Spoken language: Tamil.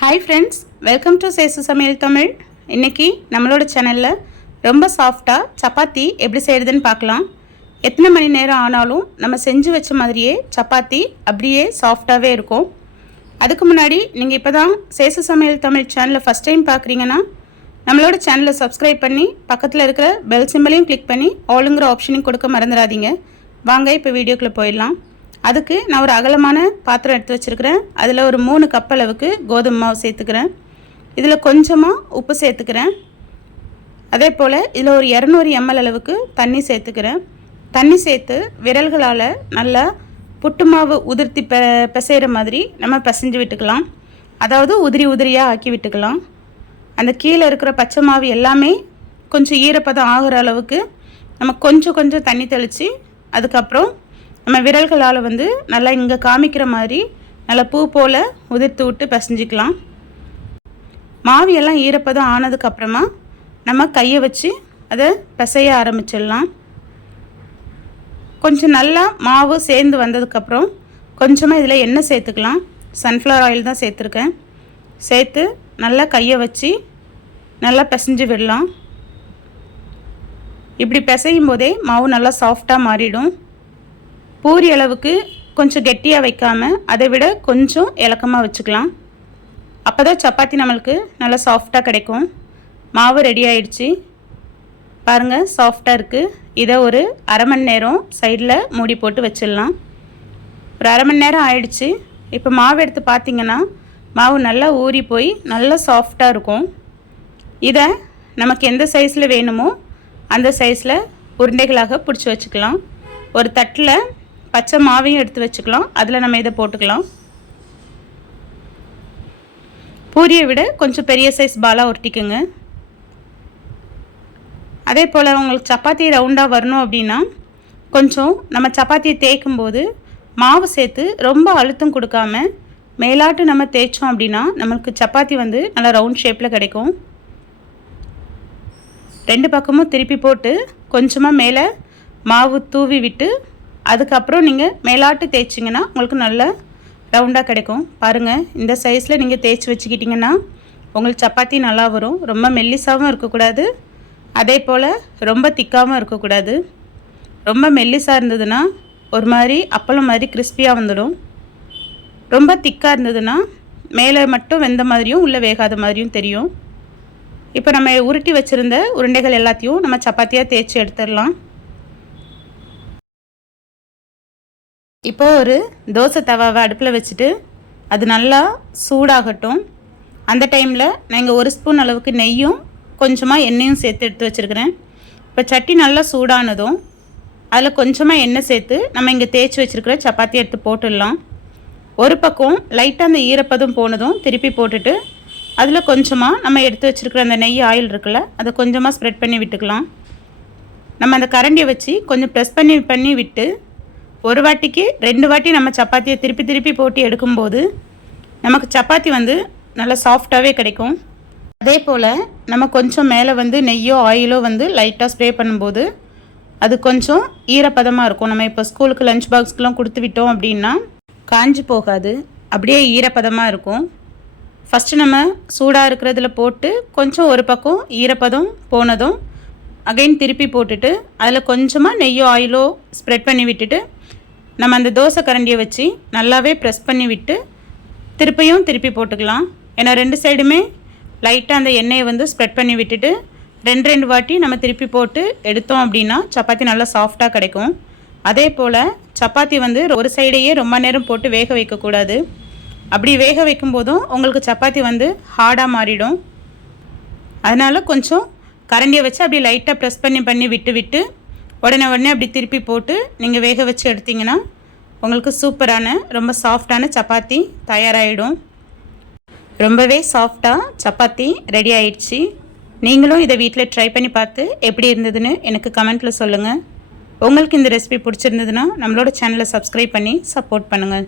Hi friends welcome to Sesu சமையல் தமிழ் இன்றைக்கி நம்மளோட சேனலில் ரொம்ப சாஃப்டாக சப்பாத்தி எப்படி செய்கிறதுன்னு பார்க்கலாம். எத்தனை மணி நேரம் ஆனாலும் நம்ம செஞ்சு வச்ச மாதிரியே சப்பாத்தி அப்படியே சாஃப்டாகவே இருக்கும். அதுக்கு முன்னாடி நீங்கள் இப்போ தான் சேசு சமையல் தமிழ் சேனலை ஃபஸ்ட் டைம் பார்க்குறீங்கன்னா நம்மளோட சேனலை சப்ஸ்கிரைப் பண்ணி பக்கத்தில் இருக்கிற பெல் சிம்பிளையும் கிளிக் பண்ணி ஆளுங்கிற ஆப்ஷனையும் கொடுக்க மறந்துடாதீங்க. வாங்க இப்போ வீடியோக்குள்ளே போயிடலாம். அதுக்கு நான் ஒரு அகலமான பாத்திரம் எடுத்து வச்சுருக்கிறேன். அதில் ஒரு மூணு கப் அளவுக்கு கோதுமை மாவு சேர்த்துக்கிறேன். இதில் கொஞ்சமாக உப்பு சேர்த்துக்கிறேன். அதே போல் இதில் ஒரு இரநூறு எம்எல் அளவுக்கு தண்ணி சேர்த்துக்கிறேன். தண்ணி சேர்த்து விரல்களால் நல்லா புட்டு மாவு உதிர்த்தி பெ பிசைகிற மாதிரி நம்ம பிசைஞ்சு விட்டுக்கலாம். அதாவது உதிரி உதிரியாக ஆக்கி விட்டுக்கலாம். அந்த கீழே இருக்கிற பச்சை மாவு எல்லாமே கொஞ்சம் ஈரப்பதம் ஆகிற அளவுக்கு நம்ம கொஞ்சம் கொஞ்சம் தண்ணி தெளித்து அதுக்கப்புறம் நம்ம விரல்களால் வந்து நல்லா இங்கே காமிக்கிற மாதிரி நல்லா பூ போல் உதிர்த்து விட்டு பிசைஞ்சிக்கலாம். மாவியெல்லாம் ஈரப்பதம் ஆனதுக்கப்புறமா நம்ம கையை வச்சு அதை பிசைய ஆரம்பிச்சிடலாம். கொஞ்சம் நல்லா மாவு சேர்ந்து வந்ததுக்கப்புறம் கொஞ்சமாக இதில் எண்ணெய் சேர்த்துக்கலாம். சன்ஃப்ளவர் ஆயில் தான் சேர்த்துருக்கேன். சேர்த்து நல்லா கையை வச்சு நல்லா பிசைஞ்சு விடலாம். இப்படி பிசையும் போதே மாவு நல்லா சாஃப்டாக மாறிடும். பூரி அளவுக்கு கொஞ்சம் கெட்டியாக வைக்காமல் அதை விட கொஞ்சம் இலக்கமாக வச்சுக்கலாம். அப்போ தான் சப்பாத்தி நம்மளுக்கு நல்லா சாஃப்டாக கிடைக்கும். மாவு ரெடி ஆயிடுச்சு. பாருங்கள் சாஃப்டாக இருக்குது இதை ஒரு அரை மணி நேரம் சைடில் மூடி போட்டு வச்சிடலாம். ஒரு அரை மணி நேரம் ஆயிடுச்சு. இப்போ மாவு எடுத்து பார்த்திங்கன்னா மாவு நல்லா ஊறி போய் நல்லா சாஃப்டாக இருக்கும். இதை நமக்கு எந்த சைஸில் வேணுமோ அந்த சைஸில் உருண்டைகளாக பிடிச்சி வச்சுக்கலாம். ஒரு தட்டில் பச்சை மாவையும் எடுத்து வச்சுக்கலாம். அதில் நம்ம இதை போட்டுக்கலாம். பூரியை விட கொஞ்சம் பெரிய சைஸ் பாலாக உருட்டிக்குங்க. அதே போல் உங்களுக்கு சப்பாத்தி ரவுண்டாக வரணும் அப்படின்னா கொஞ்சம் நம்ம சப்பாத்தியை தேய்க்கும் போது மாவு சேர்த்து ரொம்ப அழுத்தம் கொடுக்காம மேலாட்டு நம்ம தேய்ச்சோம் அப்படின்னா நம்மளுக்கு சப்பாத்தி வந்து நல்லா ரவுண்ட் ஷேப்பில் கிடைக்கும். ரெண்டு பக்கமும் திருப்பி போட்டு கொஞ்சமாக மேலே மாவு தூவி விட்டு அதுக்கப்புறம் நீங்கள் மேலாட்டு தேய்ச்சிங்கன்னா உங்களுக்கு நல்ல ரவுண்டாக கிடைக்கும். பாருங்கள் இந்த சைஸில் நீங்கள் தேய்ச்சி வச்சுக்கிட்டிங்கன்னா உங்களுக்கு சப்பாத்தி நல்லா வரும். ரொம்ப மெல்லிசாகவும் இருக்கக்கூடாது. அதே போல் ரொம்ப திக்காகவும் இருக்கக்கூடாது. ரொம்ப மெல்லிசாக இருந்ததுன்னா ஒரு மாதிரி அப்பளம் மாதிரி கிறிஸ்பியாக வந்துடும். ரொம்ப திக்காக இருந்ததுன்னா மேலே மட்டும் வெந்த மாதிரியும் உள்ளே வேகாத மாதிரியும் தெரியும். இப்போ நம்ம உருட்டி வச்சுருந்த உருண்டைகள் எல்லாத்தையும் நம்ம சப்பாத்தியாக தேய்ச்சி எடுத்துடலாம். இப்போ ஒரு தோசை தவாவை அடுப்பில் வச்சுட்டு அது நல்லா சூடாகட்டும். அந்த டைமில் நான் இங்கே ஒரு ஸ்பூன் அளவுக்கு நெய்யும் கொஞ்சமாக எண்ணெயும் சேர்த்து எடுத்து வச்சுருக்கிறேன். இப்போ சட்டி நல்லா சூடானதும் அதில் கொஞ்சமாக எண்ணெய் சேர்த்து நம்ம இங்கே தேய்ச்சி வச்சுருக்கிற சப்பாத்தி எடுத்து போட்டுடலாம். ஒரு பக்கம் லைட்டாக அந்த ஈரப்பதம் போனதும் திருப்பி போட்டுட்டு அதில் கொஞ்சமாக நம்ம எடுத்து வச்சுருக்கிற அந்த நெய் ஆயில் இருக்குல்ல அதை கொஞ்சமாக ஸ்ப்ரெட் பண்ணி விட்டுக்கலாம். நம்ம அந்த கரண்டியை வச்சு கொஞ்சம் ப்ரெஸ் பண்ணி பண்ணி விட்டு ஒரு வாட்டிக்கு ரெண்டு வாட்டி நம்ம சப்பாத்தியை திருப்பி திருப்பி போட்டு எடுக்கும்போது நமக்கு சப்பாத்தி வந்து நல்லா சாஃப்டாகவே கிடைக்கும். அதே போல் நம்ம கொஞ்சம் மேலே வந்து நெய்யோ ஆயிலோ வந்து லைட்டாக ஸ்ப்ரே பண்ணும்போது அது கொஞ்சம் ஈரப்பதமாக இருக்கும். நம்ம இப்போ ஸ்கூலுக்கு லஞ்ச் பாக்ஸ்க்கெலாம் கொடுத்து விட்டோம் அப்படின்னா காஞ்சி போகாது. அப்படியே ஈரப்பதமாக இருக்கும். ஃபஸ்ட்டு நம்ம சூடாக இருக்கிறதுல போட்டு கொஞ்சம் ஒரு பக்கம் ஈரப்பதம் போனதும் அகைன் திருப்பி போட்டுட்டு அதில் கொஞ்சமாக நெய்யோ ஆயிலோ ஸ்ப்ரெட் பண்ணி விட்டுட்டு நம்ம அந்த தோசை கரண்டியை வச்சு நல்லாவே ப்ரெஸ் பண்ணி விட்டு திருப்பியும் திருப்பி போட்டுக்கலாம். ஏன்னா ரெண்டு சைடுமே லைட்டாக அந்த எண்ணெயை வந்து ஸ்ப்ரெட் பண்ணி விட்டுட்டு ரெண்டு ரெண்டு வாட்டி நம்ம திருப்பி போட்டு எடுத்தோம் அப்படின்னா சப்பாத்தி நல்லா சாஃப்டாக கிடைக்கும். அதே போல் சப்பாத்தி வந்து ஒரு சைடையே ரொம்ப நேரம் போட்டு வேக வைக்கக்கூடாது. அப்படி வேக வைக்கும் போதும் உங்களுக்கு சப்பாத்தி வந்து ஹார்டாக மாறிடும். அதனால் கொஞ்சம் கரண்டியை வச்சு அப்படி லைட்டாக ப்ரெஸ் பண்ணி பண்ணி விட்டு விட்டு உடனே உடனே அப்படி திருப்பி போட்டு நீங்கள் வேக வச்சு எடுத்திங்கன்னா உங்களுக்கு சூப்பரான ரொம்ப சாஃப்டான சப்பாத்தி தயாராகிடும் ரொம்பவே சாஃப்டாக சப்பாத்தி ரெடி ஆயிடுச்சு. நீங்களும் இதை வீட்டில் ட்ரை பண்ணி பார்த்து எப்படி இருந்ததுன்னு எனக்கு கமெண்ட்டில் சொல்லுங்கள் உங்களுக்கு இந்த ரெசிபி பிடிச்சிருந்ததுன்னா நம்மளோட சேனலை சப்ஸ்கிரைப் பண்ணி சப்போர்ட் பண்ணுங்கள்